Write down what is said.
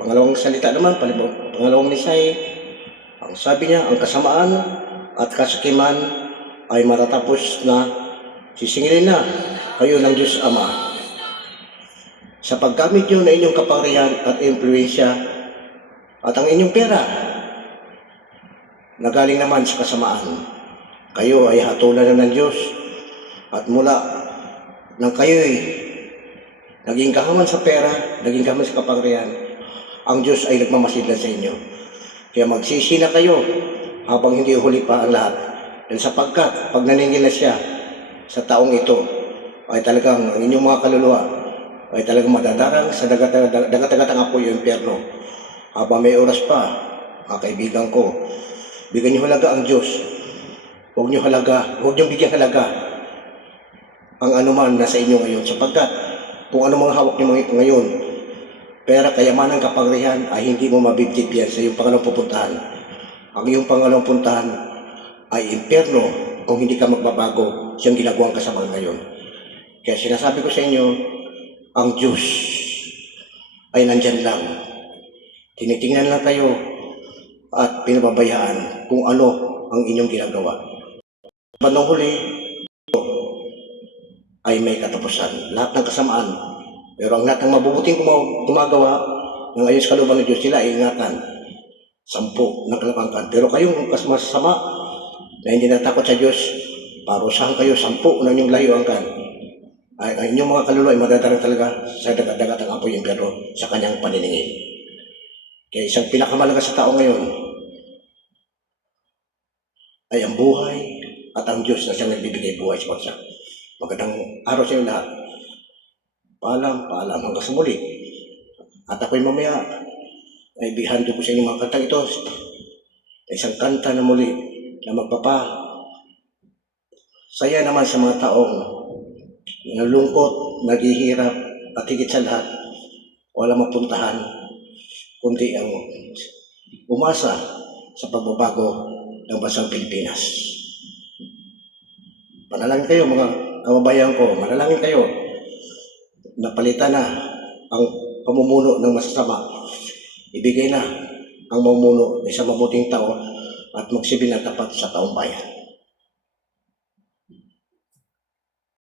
Pangalawang salita naman, pangalawang mensahe, ang sabi niya, ang kasamaan at kasakiman ay matatapos na, sisingilin na kayo ng Diyos Ama. Sa paggamit niyo na inyong kapangyarihan at impluensya at ang inyong pera na galing naman sa kasamaan, kayo ay hatulan na ng Diyos at mula nang kayo'y naging kahaman sa pera, naging kahaman sa kapangyarihan, ang Diyos ay nagmamasidlan sa inyo. Kaya magsisi na kayo habang hindi huli pa ang lahat. Dahil sapagkat pag naningil na siya sa taong ito, ay talagang ang inyong mga kaluluwa ay talagang madadarang sa dagat-dagatang apoy o impyerno. Habang may oras pa, mga kaibigan ko, bigyan niyo halaga ang Diyos. Huwag niyo bigyan halaga ang anuman nasa inyo ngayon. Sapagkat kung ano mga hawak niyo ngayon, pera, kayamanan, kapangyarihan, ay hindi mo mabibigit yan sa iyong pangalawang pupuntahan. Ang iyong pangalawang puntahan ay impyerno kung hindi ka magbabago siyang ginagawang kasama ngayon. Kaya sinasabi ko sa inyo, ang Diyos ay nandyan lang. Tinitingnan lang kayo at pinababayaan kung ano ang inyong ginagawa. Bandang huli ay may katapusan. Lahat ng kasamaan. Pero ang lahat ng mabubuting gumagawa ng ayon sa kalooban ng Diyos, sila ay ingatan. 10 ng kalapangkan. Pero kayong masama na hindi natakot sa Diyos, parusahan kayo 10 na inyong layuangkan. Ay inyong mga kaluluwa ay madadarang talaga sa dagat-dagatang apoy impyerno sa kanyang paniningil. Kaya isang pinakamalaga sa tao ngayon ay ang buhay at ang Diyos na siyang nagbibigay buhay sa bansa. Magandang araw sa inyo lahat. Paalam hanggang sa muli. At ako'y mamaya ay bihando ko sa inyo mga kantang ito. Isang kanta na muli na saya naman sa mga taong nalungkot, naghihirap, at higit sa lahat, walang mapuntahan, kundi ang umasa sa pagbabago ng bansang Pilipinas. Panalangin kayo mga kababayan ko, manalangin kayo. Napalitan na ang pamumuno ng masasama. Ibigay na ang mamumuno ng isang mabuting tao at magsilbi ng tapat sa taong bayan.